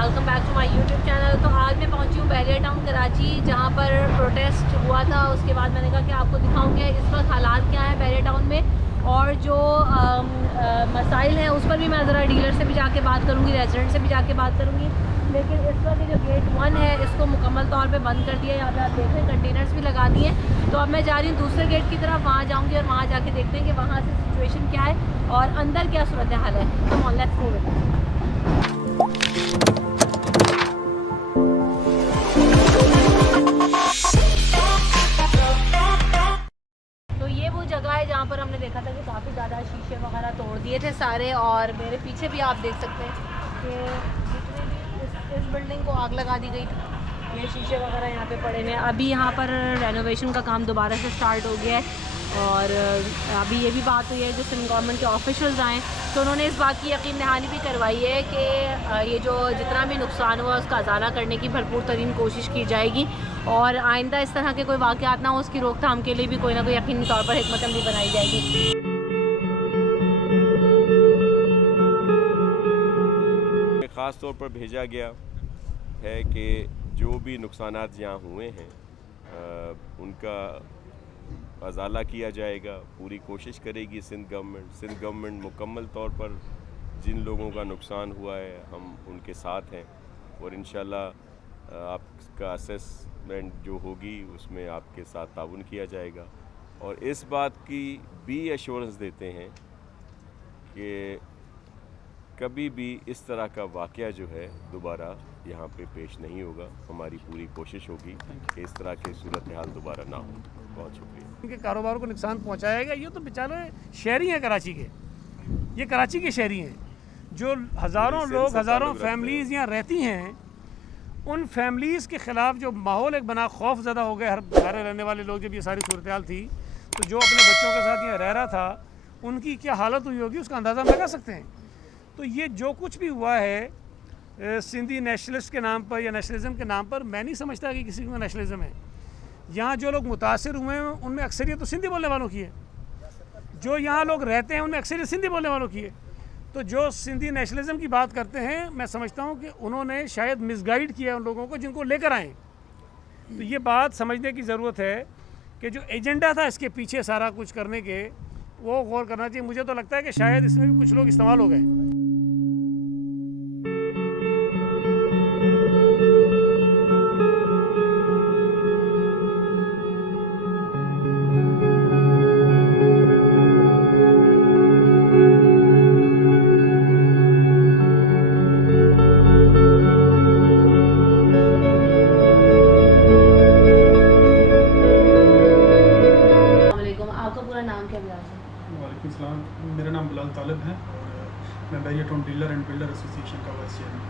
Welcome back to my YouTube channel. तो आज मैं पहुंची हूँ बहरिया टाउन कराची, जहां पर प्रोटेस्ट हुआ था। उसके बाद मैंने कहा कि आपको दिखाऊंगी इस वक्त हालात क्या है बहरिया टाउन में, और जो मसाइल हैं उस पर भी मैं ज़रा डीलर से भी जाके बात करूँगी, रेजिडेंट से भी जाके बात करूँगी। लेकिन इस वक्त जो गेट 1 है इसको मुकम्मल तौर पर बंद कर दिया। यहाँ पर आप देख रहे हैं कंटेनर्स भी लगा दिए। तो अब मैं जा रही हूँ दूसरे गेट की तरफ, वहाँ जाऊँगी और वहाँ जाके देखते हैं कि वहाँ से सिचुएशन क्या है और अंदर क्या सूरत हाल है। तो on let's go with it. तो ये वो जगह है जहाँ पर हमने देखा था कि काफ़ी ज़्यादा शीशे वगैरह तोड़ दिए थे सारे, और मेरे पीछे भी आप देख सकते हैं कि जितने भी इस बिल्डिंग को आग लगा दी गई थी। ये शीशे वगैरह यहाँ पे पड़े हुए हैं। अभी यहाँ पर रेनोवेशन का काम दोबारा से स्टार्ट हो गया है, और अभी ये भी बात हुई है जो सिंध गवर्नमेंट के ऑफिशियल्स आए तो उन्होंने इस बात की यकीन दहानी भी करवाई है कि ये जो जितना भी नुकसान हुआ उसका अजाला करने की भरपूर तरीन कोशिश की जाएगी, और आइंदा इस तरह के कोई वाक़यात ना हो उसकी रोकथाम के लिए भी कोई ना कोई यकीनी तौर पर हिकमत अमली बनाई जाएगी। ख़ास तौर पर भेजा गया है कि जो भी नुकसानात यहाँ हुए हैं उनका अजाला किया जाएगा। पूरी कोशिश करेगी सिंध गवर्नमेंट मुकम्मल तौर पर जिन लोगों का नुकसान हुआ है हम उनके साथ हैं, और इंशाल्लाह आपका असेसमेंट जो होगी उसमें आपके साथ ताउन किया जाएगा। और इस बात की भी एश्योरेंस देते हैं कि कभी भी इस तरह का वाक़या जो है दोबारा यहाँ पे पेश नहीं होगा। हमारी पूरी कोशिश होगी कि इस तरह की सूरत हाल दोबारा ना हो। बहुत शुक्रिया। इनके कारोबार को नुकसान पहुँचाएगा। ये तो बेचारे शहरी हैं कराची के, ये कराची के शहरी हैं। जो हज़ारों लोग, हज़ारों फैमिलीज़ यहाँ रहती हैं, उन फैमिलीज़ के ख़िलाफ़ जो माहौल एक बना, खौफ ज़्यादा हो गया हर घर रहने वाले लोग। जब ये सारी सूरत हाल थी तो जो अपने बच्चों के साथ यहाँ रह रहा था उनकी क्या हालत हुई होगी उसका अंदाज़ा लगा सकते हैं। तो ये जो कुछ भी हुआ है सिंधी नेशनलिस्ट के नाम पर या नेशनलिज्म के नाम पर, मैं नहीं समझता कि किसी को नेशनलिज्म है। यहाँ जो लोग मुतासिर हुए हैं उनमें अक्सरियत तो सिंधी बोलने वालों की है। जो यहाँ लोग रहते हैं उनमें अक्सरियत सिंधी बोलने वालों की है। तो जो सिंधी नेशनलिज्म की बात करते हैं, मैं समझता हूँ कि उन्होंने शायद मिसगाइड किया उन लोगों को जिनको लेकर आए। तो ये बात समझने की ज़रूरत है कि जो एजेंडा था इसके पीछे सारा कुछ करने के, वो गौर करना चाहिए। मुझे तो लगता है कि शायद इसमें भी कुछ लोग इस्तेमाल हो गए। मेरा नाम बिलाल तालिब है और मैं Bahria town dealer and builder association का वाइस चेयरमैन।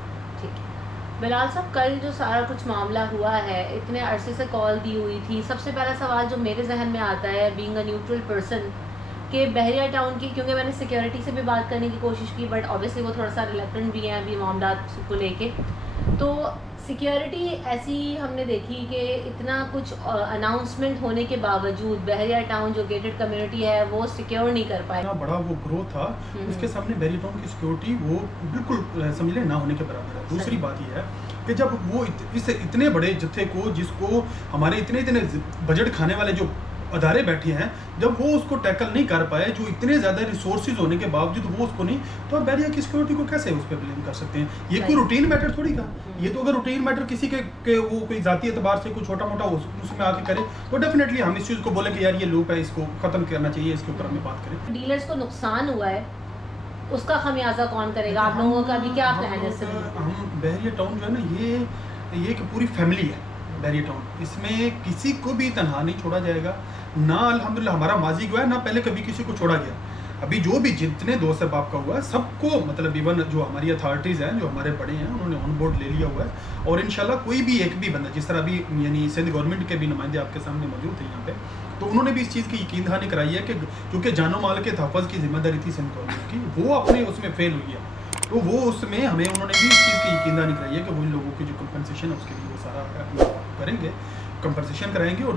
ठीक है बिलाल साहब, कल जो सारा कुछ मामला हुआ है, इतने अरसे से कॉल दी हुई थी। सबसे पहला सवाल जो मेरे जहन में आता है बीइंग अ न्यूट्रल पर्सन कि बहरिया टाउन की, क्योंकि मैंने सिक्योरिटी से भी बात करने की कोशिश की बट ऑब्वियसली वो थोड़ा सा रिलेक्टेंट भी हैं अभी मामला को लेके। तो सिक्योरिटी ऐसी हमने देखी कि इतना कुछ अनाउंसमेंट होने के बावजूद बहरिया टाउन जो गेटेड कम्युनिटी है वो सिक्योर नहीं कर पाए। बड़ा वो ग्रोथ था, उसके सामने बहरिया टाउन की सिक्योरिटी वो बिल्कुल समझ लें ना होने के बराबर है। दूसरी बात यह है कि जब वो इतने बड़े जत्थे को, जिसको हमारे इतने बजट खाने वाले जो अदारे बैठे हैं, जब वो उसको टैकल नहीं कर पाए, जो इतने ज़्यादा रिसोर्सेज होने के बावजूद वो उसको नहीं, तो आप बहरिया की सिक्योरिटी को कैसे उस पर ब्लेम कर सकते हैं? ये कोई रूटीन मैटर थोड़ी था। ये तो अगर रूटीन मैटर किसी के वो कोई जाती एतबार से कोई छोटा मोटा उसमें आके करे तो डेफिनेटली हम इस चीज़ को बोले कि यार ये लूप है, इसको ख़त्म करना चाहिए, इसके ऊपर हमें बात करें। डीलर्स को नुकसान हुआ है, उसका खमियाजा कौन करेगा? आप लोगों का भी क्या प्लान है? हम बहरिया टाउन जो है ना, ये एक पूरी फैमिली है बहरिया टाउन। इसमें किसी को भी तनहा नहीं छोड़ा जाएगा ना। अल्हम्दुलिल्लाह हमारा माजी हुआ है ना, पहले कभी किसी को छोड़ा गया। अभी जो भी जितने दोस्त बाप का हुआ है सबको, मतलब इवन जो हमारी अथॉरिटीज़ हैं, जो हमारे बड़े हैं, उन्होंने ऑन बोर्ड ले लिया हुआ है। और इंशाल्लाह कोई भी एक भी बंदा, जिस तरह अभी यानी सिंध गवर्नमेंट के भी नुमाइंदे आपके सामने मौजूद थे यहाँ पे, तो उन्होंने भी इस चीज़ की यकीन दहानी कराई है कि क्योंकि जानो माल के तहफ़्फ़ुज़ की जिम्मेदारी थी सिंध गवर्नमेंट की, वो अपने उसमें फेल हुई है। तो वो उसमें उन्होंने भी इस चीज़ की यकीन दहानी कराई है कि वो इन लोगों की जो कंपनसेशन है उसके लिए वो सारा करेंगे। कंपनसेशन कराएंगे। और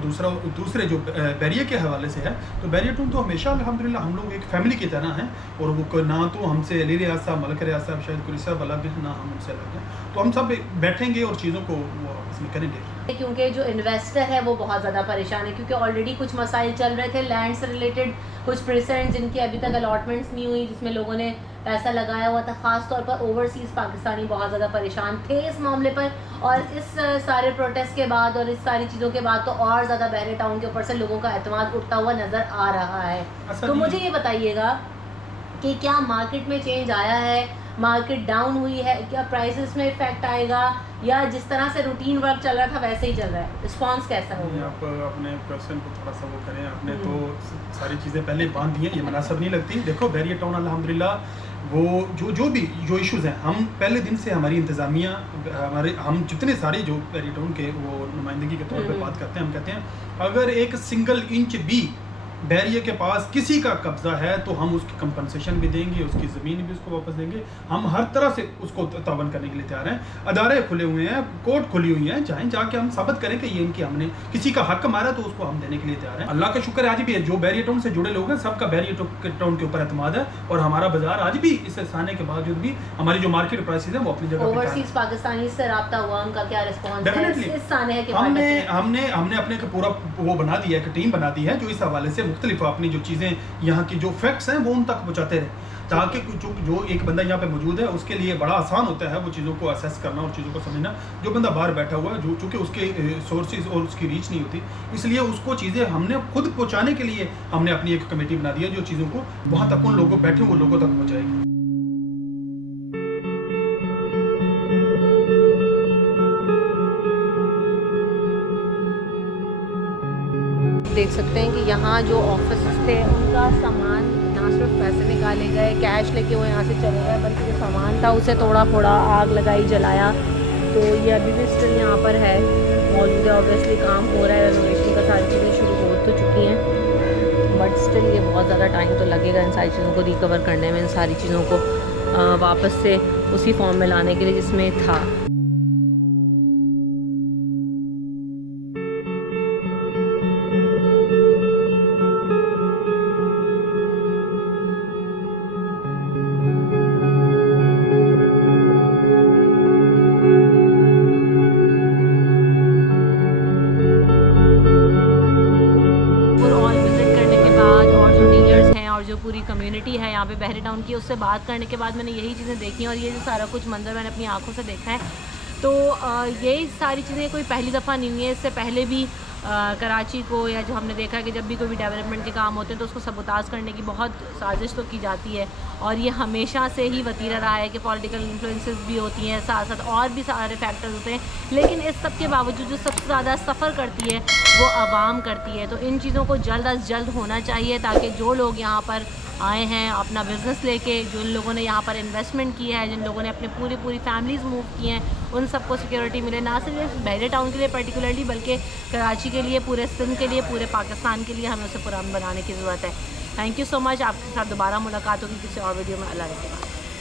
दूसरे जो बैरियर के हवाले से है, तो बैरियर टाउन तो हमेशा अल्हम्दुलिल्लाह हम लोग एक फैमिली की तरह हैं, और वो ना तो हमसे अली रियाज साहब, मलक रियाज साहब, शायद कुरी साहब अलग हैं, ना हम उनसे अलग हैं। तो हम सब बैठेंगे और चीज़ों को वो आपस में करेंगे। क्योंकि जो इन्वेस्टर है वो बहुत ज़्यादा परेशान है, क्योंकि ऑलरेडी कुछ मसाइल चल रहे थे लैंड से रिलेटेड, कुछ परसेंट जिनकी अभी तक अलॉटमेंट्स नहीं हुई, जिसमें लोगों ने पैसा लगाया हुआ था। ख़ास तौर पर ओवरसीज़ पाकिस्तानी बहुत ज़्यादा परेशान थे इस मामले पर, और इस सारे प्रोटेस्ट के बाद और इस सारी चीज़ों के बाद तो और ज़्यादा बहरे टाउन के ऊपर से लोगों का एतमाद उठता हुआ नज़र आ रहा है। तो मुझे ये बताइएगा कि क्या मार्केट में चेंज आया है, मार्केट डाउन हुई है, क्या प्राइसेस में इफेक्ट आएगा, या जिस तरह से रूटीन वर्क चल रहा था वैसे ही चल रहा है? रिस्पांस कैसा होगा? आप अपने क्वेश्चन को थोड़ा सा वो करें। आपने तो सारी चीज़ें पहले बांध दी हैं, ये मुनासिब नहीं लगती। देखो बैरियर टाउन अल्हम्दुलिल्लाह वो जो इश्यूज़ हैं, हम पहले दिन से हमारी इंतज़ामिया, हम जितने सारे जो बैरियर टाउन के वो नुमाइंदगी के तौर पे बात करते हैं, हम कहते हैं अगर एक सिंगल इंच भी बैरियर के पास किसी का कब्जा है तो हम उसकी कंपनसेशन भी देंगे, उसकी ज़मीन भी उसको वापस देंगे। हम हर तरह से उसको तावन करने के लिए तैयार हैं। अदारे खुले हुए हैं, कोर्ट खुली हुई हैं, चाहे जाके हम साबित करें कि ये इनकी हमने किसी का हक मारा तो उसको हम देने के लिए तैयार हैं। अल्लाह का शुक्र आज भी है, जो बैरियर टाउन से जुड़े लोग हैं सबका बैरियर टाउन के ऊपर एतमाद है, और हमारा बाजार आज भी इस आने के बावजूद भी हमारी जो मार्केट प्राइसेस हैं वो अपनी जगह। ओवरसीज पाकिस्तानी से रब्ता हुआ, उनका क्या रिस्पॉन्स डेफिनेटली है इस साने के? हमने अपने पूरा वो बना दिया है, एक टीम बना दी है जो इस हवाले से मुख्तलिफ अपनी जो चीज़ें यहाँ की जो फैक्ट्स हैं वो उन तक पहुँचाते रहे, ताकि जो एक बंदा यहाँ पे मौजूद है उसके लिए बड़ा आसान होता है वो चीज़ों को असेस करना और चीज़ों को समझना। जो बंदा बाहर बैठा हुआ है, जो चूँकि उसके सोर्सेज और उसकी रीच नहीं होती, इसलिए उसको चीज़ें हमने खुद पहुँचाने के लिए हमने अपनी एक कमेटी बना दी है जो चीज़ों को वहाँ तक उन लोगों बैठे हुए लोगों तक पहुँचाएगी। देख सकते हैं कि यहाँ जो ऑफिस थे उनका सामान ना सिर्फ पैसे निकाले गए, कैश लेके वो यहाँ से चले गए, बल्कि जो सामान था उसे थोड़ा फोड़ा, आग लगाई, जलाया। तो ये अभी भी स्टिल यहाँ पर है मौजूद है। ऑब्वियसली काम हो रहा है, रेनोवेशन का, सारी चीज़ें शुरू हो तो चुकी हैं, बट स्टिल ये बहुत ज़्यादा टाइम तो लगेगा इन सारी चीज़ों को रिकवर करने में, इन सारी चीज़ों को वापस से उसी फॉर्म में लाने के लिए जिसमें था। जो पूरी कम्युनिटी है यहाँ पे बहरे टाउन की, उससे बात करने के बाद मैंने यही चीज़ें देखी, और ये जो सारा कुछ मंजर मैंने अपनी आंखों से देखा है। तो यही सारी चीज़ें कोई पहली दफ़ा नहीं हुई है। इससे पहले भी कराची को, या जो हमने देखा है कि जब भी कोई भी डेवलपमेंट के काम होते हैं तो उसको सबोताज करने की बहुत साजिश तो की जाती है, और ये हमेशा से ही वतीरा रहा है कि पॉलिटिकल इन्फ्लुएंसेस भी होती हैं, साथ साथ और भी सारे फैक्टर्स होते हैं। लेकिन इस सब के बावजूद जो सबसे ज़्यादा सफ़र करती है वो आवाम करती है। तो इन चीज़ों को जल्द अज जल्द होना चाहिए, ताकि जो लोग यहाँ पर आए हैं अपना बिज़नेस लेके, जिन लोगों ने यहाँ पर इन्वेस्टमेंट किया है, जिन लोगों ने अपने पूरी फैमिलीज़ मूव की हैं, उन सबको सिक्योरिटी मिले, ना सिर्फ बहरे टाउन के लिए पर्टिकुलरली, बल्कि कराची के लिए, पूरे सिंध के लिए, पूरे पाकिस्तान के लिए हमें उसे पुरान बनाने की ज़रूरत है। Thank you so much. आपके साथ दोबारा मुलाकात होगी किसी और वीडियो में। अल्लाह रखेगा।